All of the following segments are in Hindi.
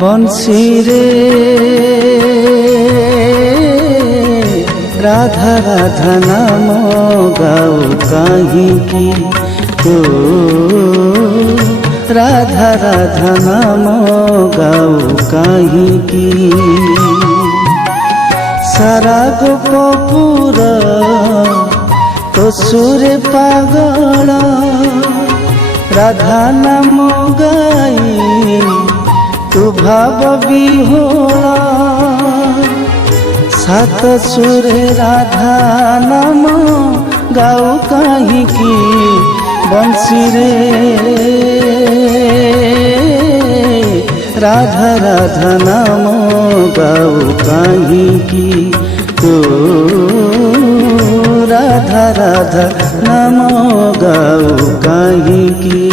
बंसी रे राधा राधा नाम गाओ काहींकी तो राधा राधा नाम गाओ काहींकी सारा गोपपुर तो सुरे पागल राधा नाम गाई तू भाव विहोला सात सुरे राधा नाम गाओ काहींकी बंसी रे राधा राधा नाम गाओ काहींकी तो राधा राधा नाम गाओ काहींकी।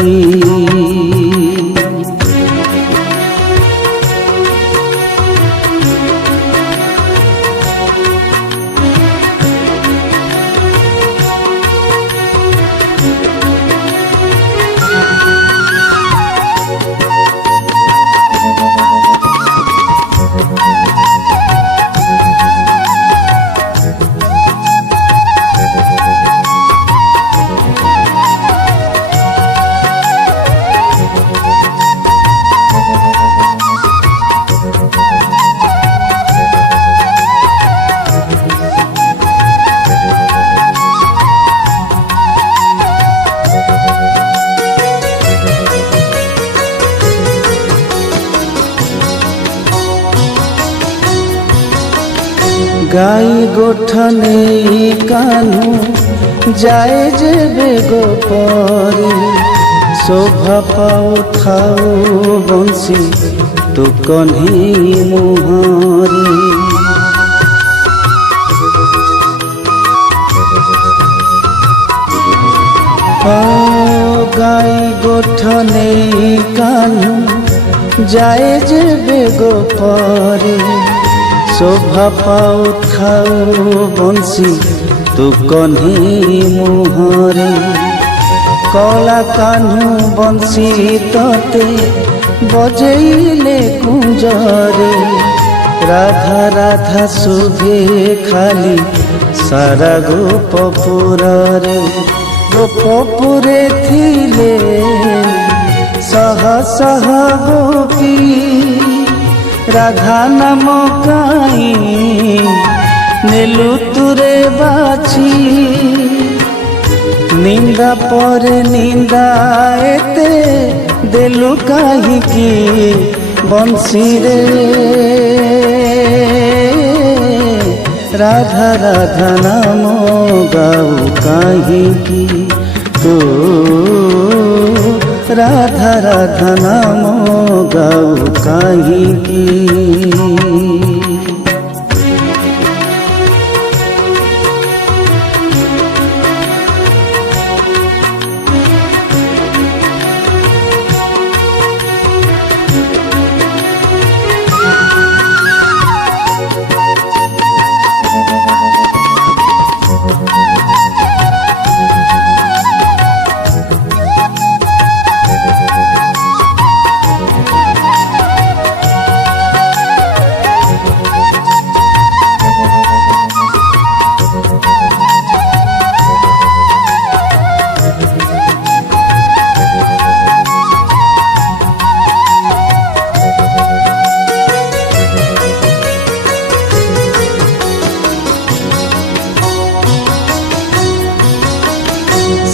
गाई गोठने कान्हू जाए जेबे गोपरे शोभा पाऊ थाऊ बंसी तू कन्ही मुहरे गाई गोठने कान्हू जाए जेबे गोपरे शोभा पाऊ थाऊ बंसी तू कन्ही मुहरे कला कान्हू बंसी तते बजेइले कुंजरे राधा राधा शुभे खाली सारा गोपपुर रे गोपपुरे थिले सह सह गोपी राधा नाम काई नेलु तुरे बाछी निंदा पर निंदा एते देलु काहींकी बंसी रे राधा राधा नाम गाओ काहींकी तो राधा राधा नाम गाओ काहींकी।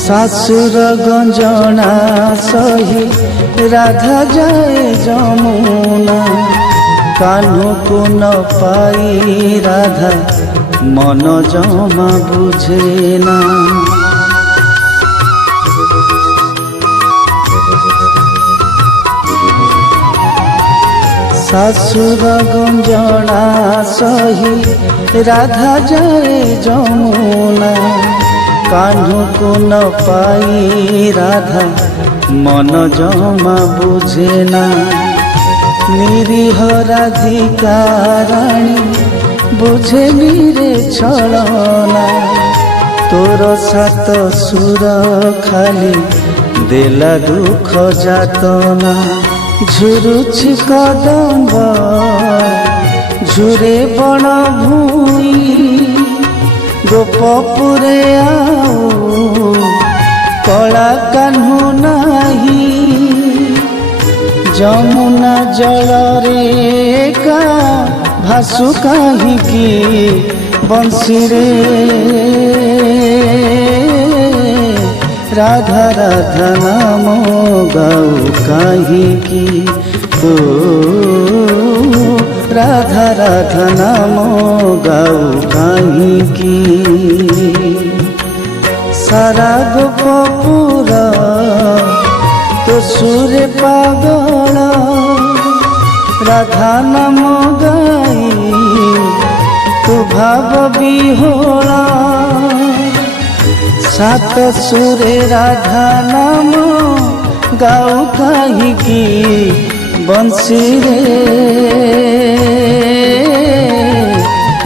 सासुर गंजना सही राधा जाए जमुना कान्हू को न पाई राधा मन जमा बुझेना सासुर गंजना सही राधा जाए जमुना कान्हू को न पाई राधा मन जमा बुझेना निरीह राधिका रानी बुझेनी रे छलना तोर सात सुर खाली देला दुख जातना ঝুরুছি কদম্ব ঝুরে বণ ভূই গোপপুরে আউ কলা কাহ্নু নাহি যমুনা জলরে একা ভাসু কাহিকি বଂଶୀରେ রাধা রাধা নাম গাও কাহিকি ও রাধা রাধা নাম গাও কাহিকি সারা গোপপুর তো সুরে পাগল রাধা নাম গাই তু ভাব বিহোলা সাত সুরে রাধা নাম গাও কাহিকি বংশীরে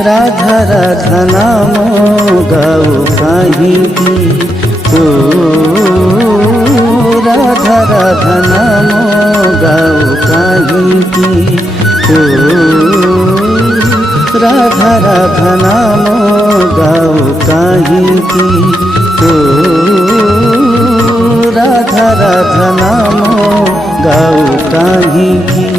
রাধা রাধা নাম গাও কাহিকি তো রাধা রাধা নাম গাও কাহিকি তো রাধা রাধা নাম গাও কাহিকি তো রাধা রাধা নাম গাও কাহিকি।